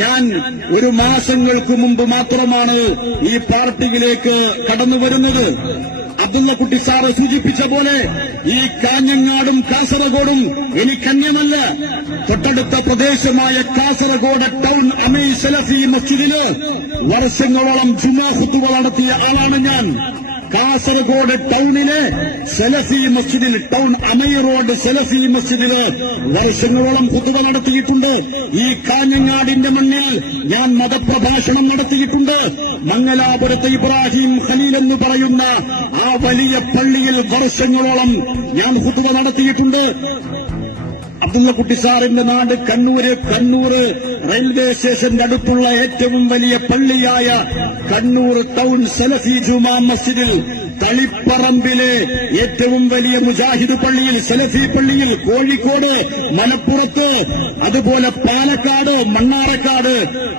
ഞാൻ ഒരു മാസങ്ങൾക്ക് മുമ്പ് മാത്രമാണ് ഈ പാർട്ടിയിലേക്ക് കടന്നു വരുന്നത്. അബ്ദുള്ളക്കുട്ടി സാറ് സൂചിപ്പിച്ച പോലെ ഈ കാഞ്ഞങ്ങാടും കാസർഗോഡും എനിക്കന്യമല്ല. തൊട്ടടുത്ത പ്രദേശമായ കാസർഗോഡ് ടൗൺ അമീ സലഫി മസ്ജിദിൽ വർഷങ്ങളോളം ജുമാ ഹുത്തുകൾ നടത്തിയ ആളാണ് ഞാൻ. കാസർഗോഡ് ടൗണിലെ സെലഫി മസ്ജിദിൽ ടൗൺ അമയ റോഡ് സെലഫി മസ്ജിദിൽ വർഷങ്ങളോളം കുത്തുക നടത്തിയിട്ടുണ്ട്. ഈ കാഞ്ഞങ്ങാടിന്റെ മണ്ണിൽ ഞാൻ മതപ്രഭാഷണം നടത്തിയിട്ടുണ്ട്. മംഗലാപുരത്ത് ഇബ്രാഹിം ഖലീൽ എന്ന് പറയുന്ന ആ വലിയ പള്ളിയിൽ വർഷങ്ങളോളം ഞാൻ കുത്തുക നടത്തിയിട്ടുണ്ട്. അബ്ദുള്ളക്കുട്ടി സാറിന്റെ നാട് കണ്ണൂര് കണ്ണൂർ റെയിൽവേ സ്റ്റേഷന്റെ അടുത്തുള്ള ഏറ്റവും വലിയ പള്ളിയായ കണ്ണൂർ ടൗൺ സലഫി ജുമാ മസ്ജിദിൽ തളിപ്പറമ്പിലെ ഏറ്റവും വലിയ മുജാഹിദ് പള്ളിയിൽ സലഫി പള്ളിയിൽ കോഴിക്കോട് മലപ്പുറത്ത് അതുപോലെ പാലക്കാട് മണ്ണാറക്കാട്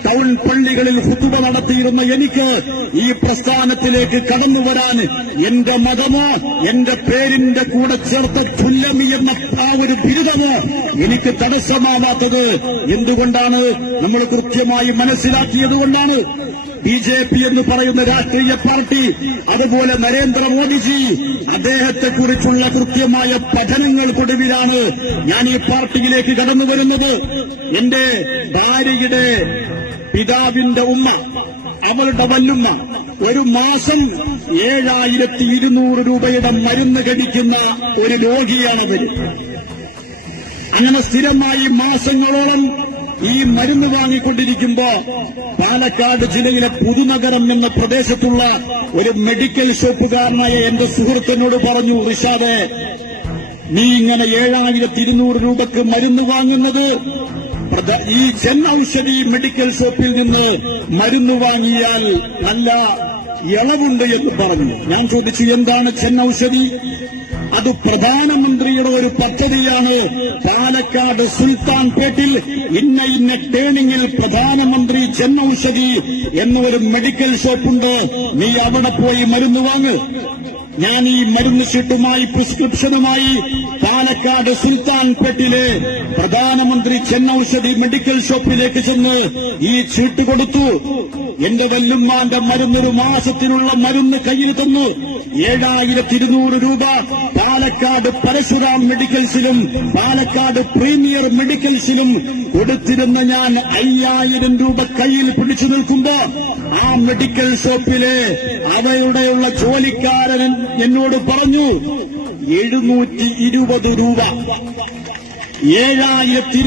ടൗൺ പള്ളികളിൽ ഹുത്തുക നടത്തിയിരുന്ന എനിക്ക് ഈ പ്രസ്ഥാനത്തിലേക്ക് കടന്നു വരാൻ എന്റെ മതമോ എന്റെ പേരിന്റെ കൂടെ ചേർത്ത ചുല്ലമി എന്ന ആ ഒരു ബിരുദമോ എനിക്ക് തടസ്സമാവാത്തത് എന്തുകൊണ്ടാണ് നമ്മൾ കൃത്യമായി മനസ്സിലാക്കിയതുകൊണ്ടാണ് ബി ജെ പി എന്ന് പറയുന്ന രാഷ്ട്രീയ പാർട്ടി അതുപോലെ നരേന്ദ്രമോദിജി അദ്ദേഹത്തെക്കുറിച്ചുള്ള കൃത്യമായ പഠനങ്ങൾക്കൊടുവിലാണ് ഞാൻ ഈ പാർട്ടിയിലേക്ക് കടന്നു വരുന്നത്. എന്റെ ഭാര്യയുടെ പിതാവിന്റെ ഉമ്മ അവളുടെ വല്ലുമ്മ ഒരു മാസം ഏഴായിരത്തി ഇരുന്നൂറ് രൂപയുടെ മരുന്ന് കഴിക്കുന്ന ഒരു രോഗിയാണവര് അങ്ങനെ സ്ഥിരമായി മാസങ്ങളോളം ഈ മരുന്ന് വാങ്ങിക്കൊണ്ടിരിക്കുമ്പോ പാലക്കാട് ജില്ലയിലെ പുതുനഗരം എന്ന പ്രദേശത്തുള്ള ഒരു മെഡിക്കൽ ഷോപ്പുകാരനായ എന്റെ സുഹൃത്തിനോട് പറഞ്ഞു റിഷാദെ നീ ഇങ്ങനെ ഏഴായിരത്തി ഇരുന്നൂറ് രൂപക്ക് മരുന്ന് വാങ്ങുന്നത് ഈ ജൻ ഔഷധി മെഡിക്കൽ ഷോപ്പിൽ നിന്ന് മരുന്ന് വാങ്ങിയാൽ നല്ല ഇളവുണ്ട് എന്ന് പറഞ്ഞു. ഞാൻ ചോദിച്ചു എന്താണ് ജൻ ഔഷധി അത് പ്രധാനമന്ത്രിയുടെ ഒരു പദ്ധതിയാണ്. പാലക്കാട് സുൽത്താൻ പേട്ടിൽ ഇന്ന ഇന്ന ടേണിങ്ങിൽ പ്രധാനമന്ത്രി ചെന്നൌഷധി എന്ന ഒരു മെഡിക്കൽ ഷോപ്പുണ്ട് നീ അവിടെ പോയി മരുന്ന് വാങ്ങ്. ഞാൻ ഈ മരുന്ന് ഷീട്ടുമായി പ്രിസ്ക്രിപ്ഷനുമായി പാലക്കാട് സുൽത്താൻ പെട്ടിലെ പ്രധാനമന്ത്രി ചെന്നൌഷധി മെഡിക്കൽ ഷോപ്പിലേക്ക് ചെന്ന് ഈ ചീട്ട് കൊടുത്തു. എന്റെ വല്ലുമ്മാന്റെ മരുന്നൊരു മാസത്തിനുള്ള മരുന്ന് കയ്യിൽ തന്നു. ഏഴായിരത്തി ഇരുന്നൂറ് രൂപ പാലക്കാട് പരശുരാം മെഡിക്കൽസിലും പാലക്കാട് പ്രീമിയർ മെഡിക്കൽസിലും കൊടുത്തിരുന്ന ഞാൻ അയ്യായിരം രൂപ കയ്യിൽ പിടിച്ചു നിൽക്കുമ്പോ ആ മെഡിക്കൽ ഷോപ്പിലെ അവയുടെയുള്ള ജോലിക്കാരൻ എന്നോട് പറഞ്ഞു എഴുന്നൂറ്റി ഇരുപത് രൂപ. ഏഴായിരത്തി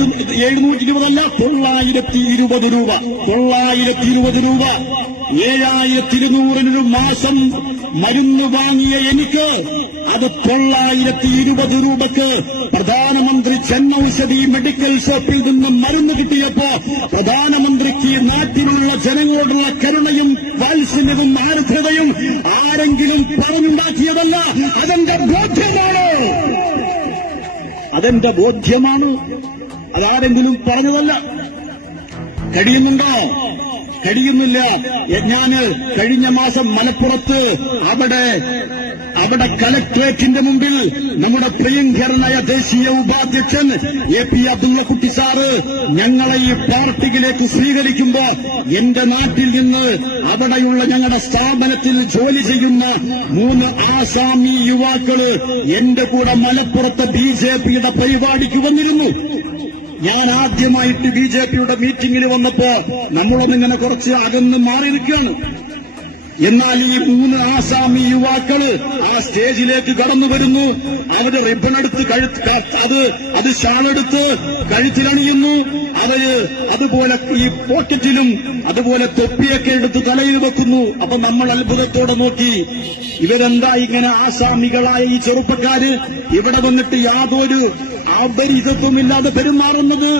എഴുന്നൂറ്റി ഇരുപതല്ല തൊള്ളായിരത്തി ഇരുപത് രൂപ. തൊള്ളായിരത്തി ഇരുപത് രൂപ. ഏഴായിരത്തി ഇരുന്നൂറിനൊരു മാസം മരുന്ന് വാങ്ങിയ എനിക്ക് അത് തൊള്ളായിരത്തി ഇരുപത് രൂപക്ക് പ്രധാനമന്ത്രി ചെന്നൌഷധി മെഡിക്കൽ ഷോപ്പിൽ നിന്ന് മരുന്ന് കിട്ടിയപ്പോ പ്രധാനമന്ത്രിക്ക് നാട്ടിലുള്ള ജനങ്ങളോടുള്ള കരുണയും വാത്സല്യവും ആർദ്രതയും ആരെങ്കിലും പറഞ്ഞുണ്ടാക്കിയതല്ല. അതെന്റെ ബോധ്യമാണ്. അതെന്റെ ബോധ്യമാണ്. അതാരെങ്കിലും പറഞ്ഞതല്ല. കഴിയുന്നുണ്ടോ? കഴിയുന്നില്ല. ഞാൻ കഴിഞ്ഞ മാസം മലപ്പുറത്ത് അവിടെ അവിടെ കലക്ട്രേറ്റിന്റെ മുമ്പിൽ നമ്മുടെ പ്രിയങ്കരനായ ദേശീയ ഉപാധ്യക്ഷൻ എ പി അബ്ദുള്ളക്കുട്ടി സാറ് ഞങ്ങളെ ഈ പാർട്ടിയിലേക്ക് സ്വീകരിക്കുമ്പോ എന്റെ നാട്ടിൽ നിന്ന് അവിടെയുള്ള ഞങ്ങളുടെ സ്ഥാപനത്തിൽ ജോലി ചെയ്യുന്ന മൂന്ന് ആസാമി യുവാക്കൾ എന്റെ കൂടെ മലപ്പുറത്തെ ബി ജെ പിയുടെ പരിപാടിക്ക് വന്നിരുന്നു. ഞാൻ ആദ്യമായിട്ട് ബി ജെ പിയുടെ മീറ്റിംഗിൽ വന്നപ്പോ നമ്മളൊന്നിങ്ങനെ കുറച്ച് അകന്ന് മാറി നിൽക്കുകയാണ് എന്നാൽ ഈ മൂന്ന് ആസാമി യുവാക്കൾ ആ സ്റ്റേജിലേക്ക് കടന്നു വരുന്നു. അവർ റിബൺ എടുത്ത് കഴുത്ത് അത് അത് ഷാളെടുത്ത് കഴുത്തിലണിയുന്നു. അവർ അതുപോലെ ഈ പോക്കറ്റിലും അതുപോലെ തൊപ്പിയൊക്കെ എടുത്ത് തലയിൽ വെക്കുന്നു. അപ്പൊ നമ്മൾ അത്ഭുതത്തോടെ നോക്കി. ഇവരെന്താ ഇങ്ങനെ ആസാമികളായ ഈ ചെറുപ്പക്കാര്? ഇവിടെ വന്നിട്ട് യാതൊരു അപരിതത്വമില്ലാതെ പെരുമാറുന്നത്?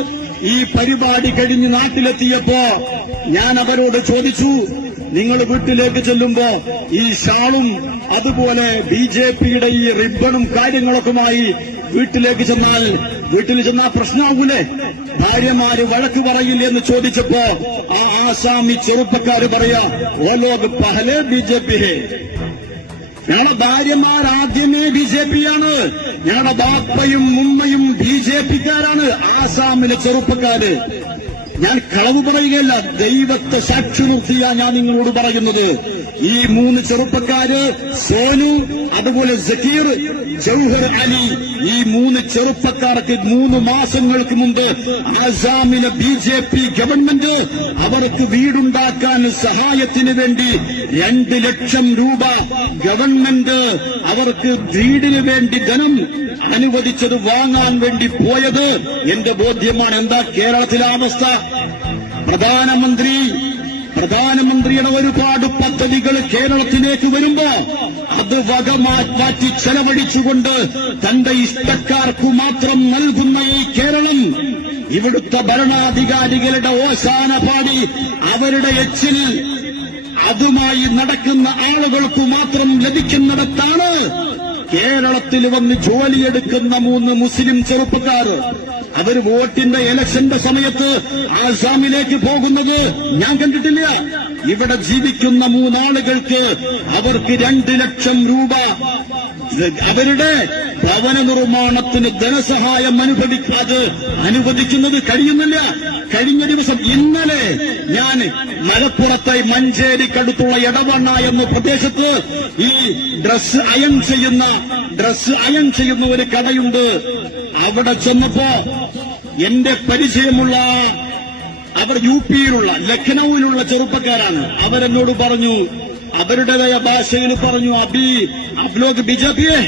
ഈ പരിപാടി കഴിഞ്ഞ് നാട്ടിലെത്തിയപ്പോ ഞാൻ അവരോട് ചോദിച്ചു നിങ്ങൾ വീട്ടിലേക്ക് ചെല്ലുമ്പോ ഈ ഷാളും അതുപോലെ ബി ജെ പിയുടെ ഈ റിബണും കാര്യങ്ങളൊക്കെമായി വീട്ടിലേക്ക് ചെന്നാൽ വീട്ടിൽ ചെന്നാൽ പ്രശ്നമാകൂലേ ഭാര്യമാര് വഴക്ക് പറയില്ല എന്ന് ചോദിച്ചപ്പോ ആ ആസാമി ചെറുപ്പക്കാര് പറയാ ഓ ലോക് പഹലേ ബി ജെ പി ഹേ. ഞങ്ങളുടെ ഭാര്യമാർ ആദ്യമേ ബി ജെ പി ആണ് ഞങ്ങളുടെ ബാപ്പയും ഉമ്മയും ബി ജെ പിക്കാരാണ് ആസാമിലെ ചെറുപ്പക്കാര്. ഞാൻ കളവ് പറയുകയല്ല ദൈവത്തെ സാക്ഷി നിർത്തിയാ ഞാൻ നിങ്ങളോട് പറയുന്നത്. ഈ മൂന്ന് ചെറുപ്പക്കാര് സോനു അതുപോലെ സക്കീർ ജൗഹർ അലി ഈ മൂന്ന് ചെറുപ്പക്കാർക്ക് മൂന്ന് മാസങ്ങൾക്ക് മുമ്പ് ആസാമിലെ ബി ജെ പി ഗവൺമെന്റ് അവർക്ക് വീടുണ്ടാക്കാൻ സഹായത്തിന് വേണ്ടി രണ്ട് ലക്ഷം രൂപ ഗവൺമെന്റ് അവർക്ക് വീടിന് വേണ്ടി ധനം അനുവദിച്ചത് വാങ്ങാൻ വേണ്ടി പോയത് എന്റെ ബോധ്യമാണ്. എന്താ കേരളത്തിലെ അവസ്ഥ? പ്രധാനമന്ത്രി പ്രധാനമന്ത്രിയുടെ ഒരുപാട് പദ്ധതികൾ കേരളത്തിലേക്ക് വരുമ്പോ അത് വക മാറ്റി ചെലവഴിച്ചുകൊണ്ട് തന്റെ ഇഷ്ടക്കാർക്കു മാത്രം നൽകുന്ന ഈ കേരളം ഇവിടുത്തെ ഭരണാധികാരികളുടെ ഓശാന പാടി അവരുടെ എച്ചിൽ അതുമായി നടക്കുന്ന ആളുകൾക്ക് മാത്രം ലഭിക്കുന്നിടത്താണ് കേരളത്തിൽ വന്ന് ജോലിയെടുക്കുന്ന മൂന്ന് മുസ്ലിം ചെറുപ്പക്കാർ. അവർ വോട്ടിന്റെ ഇലക്ഷന്റെ സമയത്ത് ആസാമിലേക്ക് പോകുന്നത് ഞാൻ കണ്ടിട്ടില്ല. ഇവിടെ ജീവിക്കുന്ന മൂന്നാളുകൾക്ക് അവർക്ക് രണ്ട് ലക്ഷം രൂപ. അവരുടെ ഭവന നിർമ്മാണത്തിന് ധനസഹായം അനുവദിക്കാതെ അനുവദിക്കുന്നത് കഴിയുന്നില്ല. കഴിഞ്ഞ ദിവസം ഇന്നലെ ഞാൻ മലപ്പുറത്തെ മഞ്ചേരിക്കടുത്തുള്ള എടവണ്ണ എന്ന പ്രദേശത്ത് ഈ ഡ്രസ് അയൺ ചെയ്യുന്ന ഡ്രസ് അയൺ ചെയ്യുന്ന ഒരു കടയുണ്ട്. അവിടെ ചെന്നപ്പോ എന്റെ പരിചയമുള്ള അവർ യു പിയിലുള്ള ലഖ്നൌവിലുള്ള ചെറുപ്പക്കാരാണ്. അവരെന്നോട് പറഞ്ഞു അവരുടേതായ ഭാഷയിൽ പറഞ്ഞു അബി അബ്ലോക്ക് ബി ജെ പിയെ?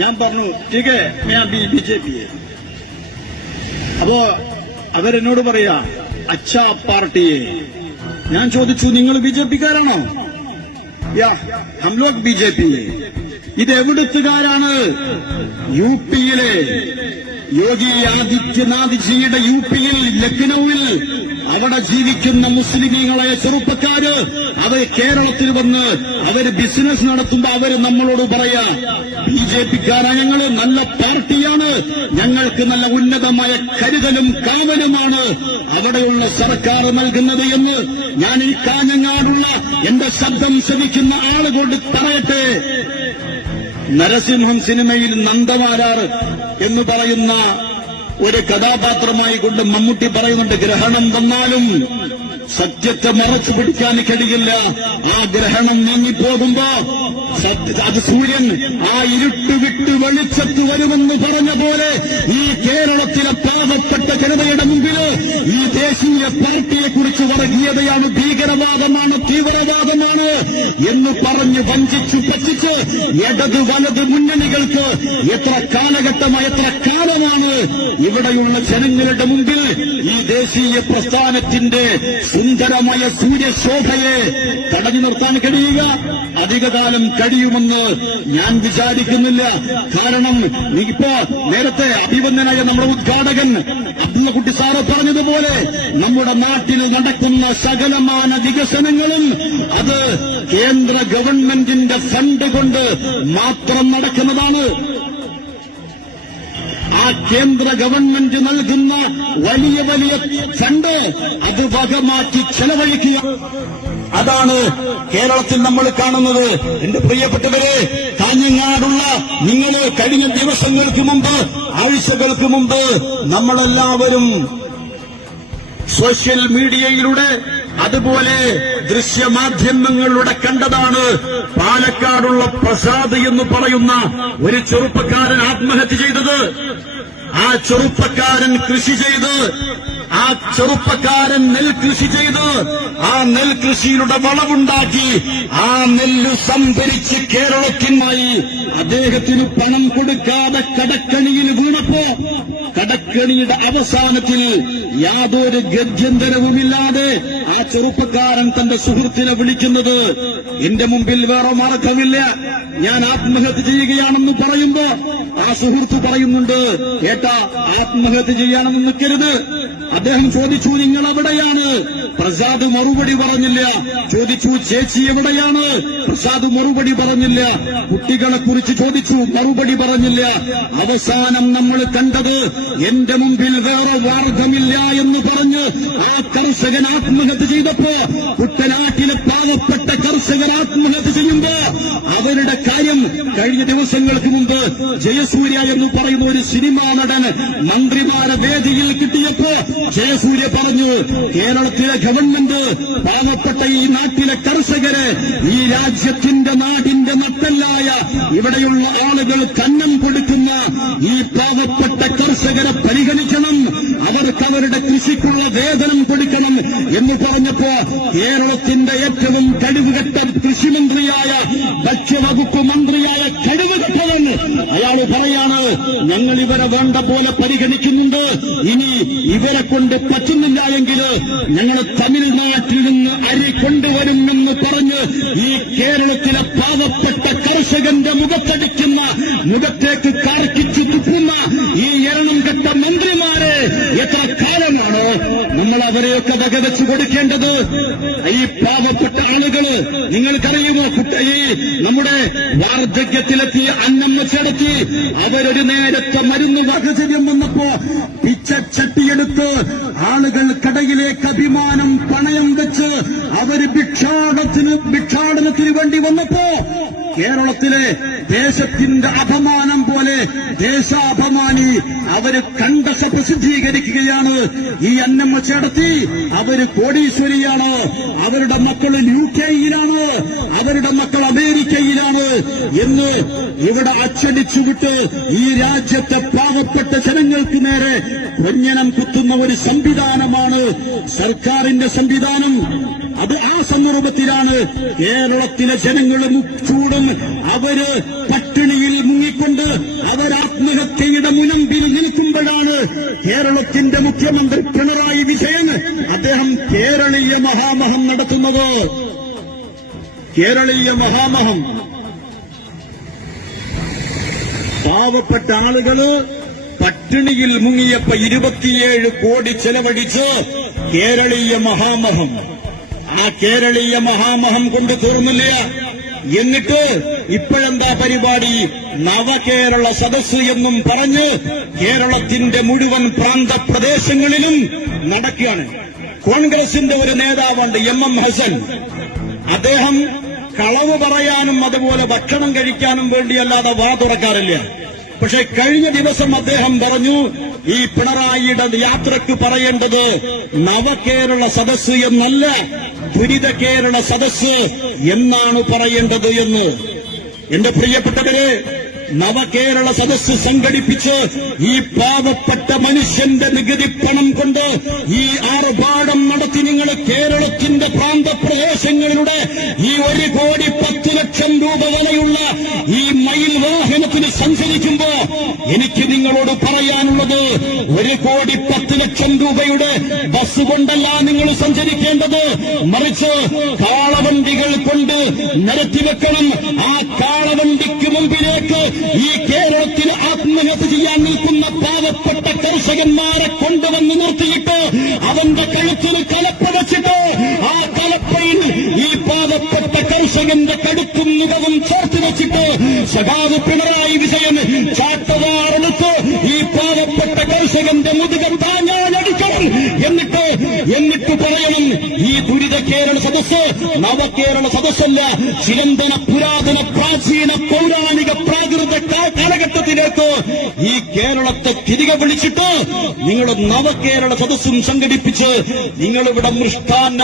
ഞാൻ പറഞ്ഞു ടീക്കെ ഞാൻ ബി ബി ജെ പിയെ. അപ്പോ അവരെന്നോട് പറയാ അച്ഛാ പാർട്ടിയെ. ഞാൻ ചോദിച്ചു നിങ്ങൾ ബി ജെ പിക്കാരാണോ? യാ ഹംലോക് ബി ജെ പി ഇത് എവിടുത്തുകാരാണ് യു പിയിലെ യോഗി ആദിത്യനാഥ് ജിയുടെ യു പിയിൽ ലക്നൌവിൽ അവിടെ ജീവിക്കുന്ന മുസ്ലിമീങ്ങളായ ചെറുപ്പക്കാര് അവർ കേരളത്തിൽ വന്ന് അവർ ബിസിനസ് നടത്തുമ്പോ അവർ നമ്മളോട് പറയാ ബി ജെ പിക്കാരാ ഞങ്ങൾ നല്ല പാർട്ടിയാണ് ഞങ്ങൾക്ക് നല്ല ഉന്നതമായ കരുതലും കാവലുമാണ് അവിടെയുള്ള സർക്കാർ നൽകുന്നത് എന്ന് ഞാൻ ഈ കാഞ്ഞങ്ങാടുള്ള എന്റെ ശബ്ദം ശ്രമിക്കുന്ന ആളുകൊണ്ട് പറയട്ടെ. നരസിംഹം സിനിമയിൽ നന്ദമാരാർ എന്ന് പറയുന്ന ഒരു കഥാപാത്രമായി കൊണ്ട് മമ്മൂട്ടി പറയുന്നുണ്ട് ഗ്രഹണം വന്നാലും സത്യത്തെ മറച്ചു പിടിക്കാൻ കഴിയില്ല. ആ ഗ്രഹണം നീങ്ങിപ്പോകുമ്പോ അത് സൂര്യൻ ആ ഇരുട്ട് വിട്ട് വെളിച്ചത്ത് വരുമെന്ന് പറഞ്ഞ പോലെ ഈ കേരളത്തിലെ പാവപ്പെട്ട ജനതയുടെ മുമ്പിൽ ഈ ദേശീയ പാർട്ടിയെ കുറിച്ച് വർഗീയതയാണ് ഭീകരവാദമാണ് തീവ്രവാദമാണ് എന്ന് പറഞ്ഞ് വഞ്ചിച്ചു പറ്റിച്ച് ഇടത് വലത് മുന്നണികൾക്ക് എത്ര കാലഘട്ടമായി എത്ര കാലമാണ് ഇവിടെയുള്ള ജനങ്ങളുടെ മുമ്പിൽ ഈ ദേശീയ പ്രസ്ഥാനത്തിന്റെ സുന്ദരമായ സൂര്യശോഭയെ തടഞ്ഞു നിർത്താൻ കഴിയുക. അധികകാലം കഴിയുമെന്ന് ഞാൻ വിചാരിക്കുന്നില്ല. കാരണം ഇപ്പോ നേരത്തെ അഭിവന്ദനായ നമ്മുടെ ഉദ്ഘാടകൻ അബ്ദുള്ളക്കുട്ടി സാറ് പറഞ്ഞതുപോലെ നമ്മുടെ നാട്ടിൽ നടക്കുന്ന സകലമാന വികസനങ്ങളും അത് കേന്ദ്ര ഗവൺമെന്റിന്റെ ഫണ്ട് കൊണ്ട് മാത്രം നടക്കുന്നതാണ്. കേന്ദ്ര ഗവൺമെന്റ് നൽകുന്ന വലിയ വലിയ ഫണ്ട് അത് വകമാറ്റി ചെലവഴിക്കുക. അതാണ് കേരളത്തിൽ നമ്മൾ കാണുന്നത്. എന്റെ പ്രിയപ്പെട്ടവരെ കാഞ്ഞങ്ങാടുള്ള നിങ്ങൾ കഴിഞ്ഞ ദിവസങ്ങൾക്ക് മുമ്പ് ആഴ്ചകൾക്ക് മുമ്പ് നമ്മളെല്ലാവരും സോഷ്യൽ മീഡിയയിലൂടെ അതുപോലെ ദൃശ്യമാധ്യമങ്ങളിലൂടെ കണ്ടതാണ് പാലക്കാടുള്ള പ്രസാദ് എന്ന് പറയുന്ന ഒരു ചെറുപ്പക്കാരൻ ആത്മഹത്യ ചെയ്തത്. ആ ചെറുപ്പക്കാരൻ കൃഷി ചെയ്ത് ആ ചെറുപ്പക്കാരൻ നെൽകൃഷി ചെയ്ത് ആ നെൽകൃഷിയിലൂടെ വളവുണ്ടാക്കി ആ നെല്ല് സംഭരിച്ച് കേരളത്തിനായി അദ്ദേഹത്തിന് പണം കൊടുക്കാതെ കടക്കണിയിൽ വീണപ്പോ കടക്കണിയുടെ അവസാനത്തിൽ യാതൊരു ഗത്യന്തരവുമില്ലാതെ ആ ചെറുപ്പക്കാരൻ തന്റെ സുഹൃത്തിനെ വിളിക്കുന്നത് എന്റെ മുമ്പിൽ വേറെ മാർഗമില്ല. ഞാൻ ആത്മഹത്യ ചെയ്യുകയാണെന്ന് പറയുമ്പോ ആ സുഹൃത്ത് പറയുന്നുണ്ട്. ഏട്ടാ ആത്മഹത്യ ചെയ്യാനൊന്നും നിൽക്കരുത്. അദ്ദേഹം ചോദിച്ചു നിങ്ങൾ എവിടെയാണ്? പ്രസാദ് മറുപടി പറഞ്ഞില്ല. ചോദിച്ചു ചേച്ചി എവിടെയാണ്? പ്രസാദ് മറുപടി പറഞ്ഞില്ല. കുട്ടികളെ കുറിച്ച് ചോദിച്ചു മറുപടി പറഞ്ഞില്ല. അവസാനം നമ്മൾ കണ്ടത് എന്റെ മുമ്പിൽ വേറെ മാർഗമില്ല എന്ന് പറഞ്ഞ് ആ കർഷകൻ ആത്മഹത്യ ചെയ്തപ്പോ കുട്ടനാട്ടിലെ പാവപ്പെട്ട കർഷകൻ ആത്മഹത്യ ചെയ്യുമ്പോ അവരുടെ കാര്യം കഴിഞ്ഞ ദിവസങ്ങൾക്ക് മുമ്പ് ജയസൂര്യ എന്ന് പറയുന്ന ഒരു സിനിമാ നടൻ മന്ത്രിമാരെ വേദിയിൽ കിട്ടിയപ്പോ ജയസൂര്യ പറഞ്ഞു കേരളത്തിലെ ഗവൺമെന്റ് പാവപ്പെട്ട ഈ നാട്ടിലെ കർഷകരെ ഈ രാജ്യത്തിന്റെ നാടിന്റെ നട്ടല്ലായ ഇവിടെയുള്ള ആളുകൾ കന്നം കൊടുക്കുന്ന ഈ പാവപ്പെട്ട കർഷകരെ പരിഗണിക്കണം. അവർക്ക് അവരുടെ കൃഷിക്കുള്ള വേതനം കൊടുക്കണം എന്ന് പറഞ്ഞപ്പോ കേരളത്തിന്റെ ഏറ്റവും കഴിവുകെട്ട കൃഷിമന്ത്രിയായ ഭക്ഷ്യവകുപ്പ് മന്ത്രിയായ അയാൾ പറയാണ് ഞങ്ങൾ ഇവരെ വേണ്ട പോലെ പരിഗണിക്കുന്നുണ്ട്. ഇനി ഇവരെ കൊണ്ട് പറ്റുന്നില്ല എങ്കിൽ ഞങ്ങൾ തമിഴ്നാട്ടിൽ നിന്ന് അരി കൊണ്ടുവരുമെന്ന് പറഞ്ഞ് ഈ കേരളത്തിലെ പാവപ്പെട്ട കർഷകന്റെ മുഖത്തടിക്കുന്ന മുഖത്തേക്ക് കാർക്കിച്ചു തുപ്പുന്ന ഈ എരണം മന്ത്രിമാര് എത്ര കാലമാണോ നമ്മൾ അവരെയൊക്കെ വകവെച്ചു കൊടുക്കേണ്ടത്? ഈ പാവപ്പെട്ട ആളുകൾ നിങ്ങൾക്കറിയുമോ കുട്ടി ഈ നമ്മുടെ വാർദ്ധക്യത്തിലെത്തിയ അന്നം ചെടത്തി അവരൊരു നേരത്തെ മരുന്ന് വകചര്യം വന്നപ്പോ പിച്ചച്ചട്ടിയെടുത്ത് ആളുകൾ കടയിലേക്ക് അഭിമാനം പണയം വെച്ച് അവർ ഭിക്ഷാടത്തിന് ഭിക്ഷാടനത്തിന് വേണ്ടി വന്നപ്പോ കേരളത്തിലെ ദേശത്തിന്റെ അപമാനം പോലെ ദേശാഭിമാനി അവർ കണ്ടശ പ്രസിദ്ധീകരിക്കുകയാണ് ഈ അന്നമ്മ ചേടത്തി അവർ കോടീശ്വരിയാണ്. അവരുടെ മക്കൾ യു കെയിലാണ് അവരുടെ മക്കൾ അമേരിക്കയിലാണ്. എന്ന് ഇവിടെ അച്ചടിച്ചുവിട്ട് ഈ രാജ്യത്തെ പാവപ്പെട്ട ജനങ്ങൾക്ക് നേരെ കൊഞ്ഞനം കുത്തുന്ന ഒരു സംവിധാനമാണ് സർക്കാരിന്റെ സംവിധാനം. അത് ആ സന്ദർഭത്തിലാണ് കേരളത്തിലെ ജനങ്ങൾ ചൂടും അവർ പട്ടിണിയിൽ മുങ്ങിക്കൊണ്ട് അവർ ആത്മഹത്യയുടെ മുനമ്പിൽ നിൽക്കുമ്പോഴാണ് കേരളത്തിന്റെ മുഖ്യമന്ത്രി പിണറായി വിജയൻ അദ്ദേഹം കേരളീയ മഹാമഹം നടത്തുന്നത്. കേരളീയ മഹാമഹം. പാവപ്പെട്ട ആളുകൾ പട്ടിണിയിൽ മുങ്ങിയപ്പോ ഇരുപത്തിയേഴ് കോടി ചെലവഴിച്ച് കേരളീയ മഹാമഹം. ആ കേരളീയ മഹാമഹം കൊണ്ട് തീർന്നില്ല. എന്നിട്ട് ഇപ്പോഴെന്താ പരിപാടി? നവകേരള സദസ് എന്നും പറഞ്ഞ് കേരളത്തിന്റെ മുഴുവൻ പ്രാന്തപ്രദേശങ്ങളിലും നടക്കുകയാണ്. കോൺഗ്രസിന്റെ ഒരു നേതാവുണ്ട് എം എം ഹസൻ. അദ്ദേഹം കളവ് പറയാനും അതുപോലെ ഭക്ഷണം കഴിക്കാനും വേണ്ടിയല്ലാതെ വാ തുറക്കാറില്ല പക്ഷെ കഴിഞ്ഞ ദിവസം അദ്ദേഹം പറഞ്ഞു ഈ പിണറായിയുടെ യാത്രയ്ക്ക് പറയേണ്ടത് നവകേരള സദസ് എന്നല്ല ദുരിത കേരള സദസ് എന്നാണ് പറയേണ്ടത് എന്ന്. എന്റെ പ്രിയപ്പെട്ടവരെ നവകേരള സദസ് സംഘടിപ്പിച്ച് ഈ പാവപ്പെട്ട മനുഷ്യന്റെ നികുതി പണം കൊണ്ട് ഈ ആർഭാടം നടത്തി നിങ്ങൾ കേരളത്തിന്റെ പ്രാന്തപ്രദേശങ്ങളിലൂടെ ഈ ഒരു കോടി പത്ത് ലക്ഷം രൂപ വരെയുള്ള ഈ മയിൽ വാഹനത്തിന് സഞ്ചരിക്കുമ്പോ എനിക്ക് നിങ്ങളോട് പറയാനുള്ളത് ഒരു കോടി പത്ത് ലക്ഷം രൂപയുടെ ബസ് കൊണ്ടല്ല നിങ്ങൾ സഞ്ചരിക്കേണ്ടത്. മറിച്ച് കാളവണ്ടികൾ കൊണ്ട് നിരത്തിവെക്കണം ആ കാളവണ്ടിക്ക് മുമ്പിലേക്ക് ഈ കേരളത്തിൽ ആത്മഹത്യ ചെയ്യാൻ നിൽക്കുന്ന പാവപ്പെട്ട കർഷകന്മാരെ കൊണ്ടുവന്ന് നിർത്തിയിട്ട് അവന്റെ കഴുത്തിന് കലപ്പ വെച്ചിട്ട് ആ കലപ്പയിൽ ഈ പാവപ്പെട്ട കർഷകന്റെ കടുക്കും മുഖവും ചേർത്ത് വെച്ചിട്ട് സഖാവ് പിണറായി വിജയൻ ചാട്ടവാറെടുത്ത് ഈ പാവപ്പെട്ട കർഷകന്റെ മുതുക താങ്ങാനടിക്കണം. എന്നിട്ട് എന്നിട്ട് പറയണം ഈ ദുരിത കേരള സദസ് നവകേരള സദസ്സല്ല ചിരന്തന പുരാതന പ്രാചീന പൗരാണിക കാലഘട്ടത്തിലേക്ക് ഈ കേരളത്തെ തിരികെ വിളിച്ചിട്ട് നിങ്ങൾ നവകേരള സദസ്സും സംഘടിപ്പിച്ച് നിങ്ങളിവിടെ മൃഷ്ടാന്ന